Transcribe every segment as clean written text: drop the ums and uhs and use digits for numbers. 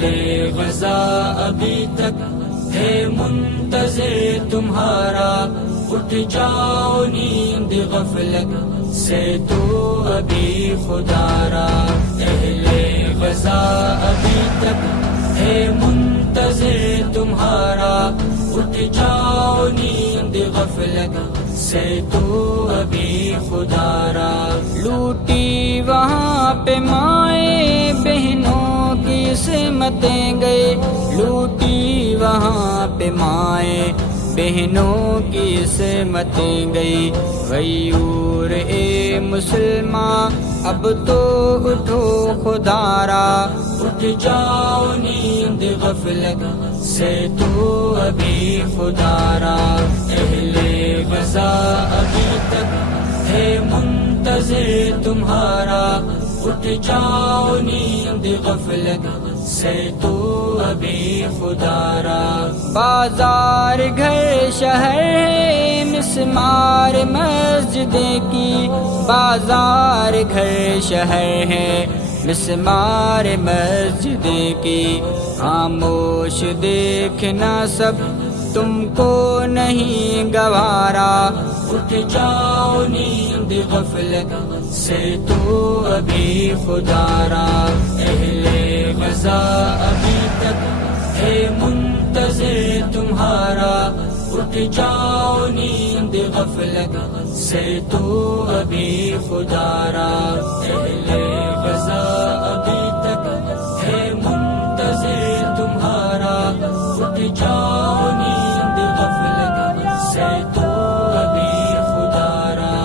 اہل غزہ ابھی تک ہے منتظر تمہارا، اٹھ جاؤ نیند غفلت سے تو ابھی خدا را۔ اہل غزہ ابھی تک ہے منتظر تمہارا، اٹھ جاؤ نیند غفلت سے تو ابھی خدا را۔ لوٹی وہاں پہ مائیں بہنوں کی عصمتیں گئے، لوٹی وہاں پہ مائیں بہنوں کی عصمتیں گئی۔ غیور اے مسلمان اب تو اٹھو خدا را، اٹھ جاؤ نیند غفلت سے تو ابھی خدا را۔ اہل غزہ ابھی تک ہے منتظر تمہارا، اٹھ جاؤ نیند غفلت سے تو ابھی خدا را۔ بازار گھر شہر ہے مسمار مسجدیں کی، بازار گھر شہر ہے مسمار مسجدیں کی۔ خاموش دیکھنا سب تم کو نہیں گوارا، اٹھ جاؤ نیند غفلت سے تو ابھی خدا را۔ اہل غزہ ابھی تک ہے منتظر تمہارا، اٹھ جاؤ نیند غفلت سے تو ابھی خدا را۔ اہل غزہ ابھی تک ہے منتظر تمہارا، اٹھ جاؤ نیند غفلت سے تو ابھی خدا را۔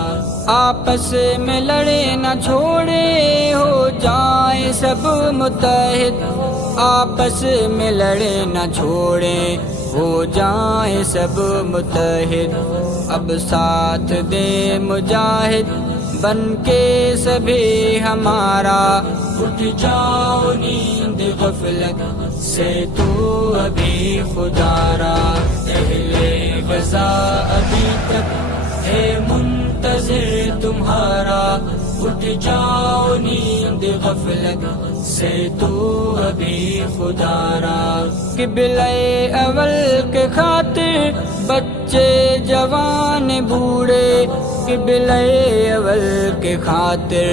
آپس میں لڑے نہ چھوڑے ہو جائیں سب متحد، آپس میں لڑے نہ چھوڑے ہو جائیں سب متحد۔ اب ساتھ دے مجاہد بن کے سبھی ہمارا، اٹھ جاؤ نیند غفلت سے تو ابھی خدا را۔ اہل غزہ ابھی تک ہے منتظر تمہارا، اٹھ جاؤ نیند غفلت سے تو ابھی خدا را۔ قبلہ اول کے خاطر بچے جوان بوڑھے، قبلہ اول کے خاطر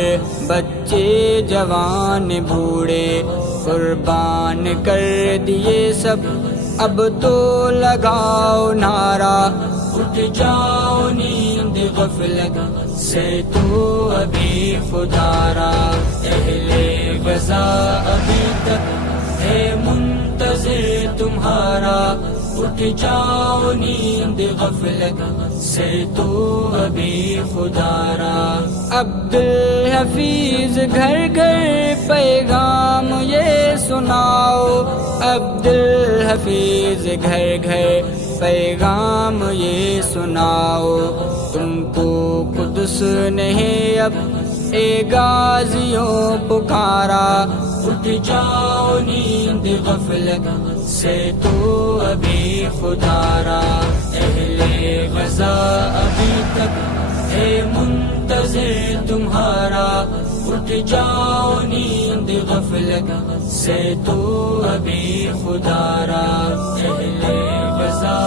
بچے جوان بوڑھے قربان کر دیے سب، اب تو لگاؤ نعرہ، اٹھ جاؤ نیند غفلت سے تو ابھی خدا را۔ اہل غزہ ابھی تک ہے منتظر تمہارا، اٹھ جاؤ نیند غفلت سے تو ابھی خدا را۔ عبدالحفیظ گھر گھر پیغام یہ سناؤ، عبدالحفیظ گھر گھر پیغام یہ سناؤ۔ تم کو قدس نے اب اے غازیوں پکارا، اٹھ جاؤ نیند غفلت سے تو ابھی خدا را۔ اہل غزہ ابھی تک ہے منتظر تمہارا، اٹھ جاؤ نیند غفلت سے تو ابھی خدا را۔ اہل غزہ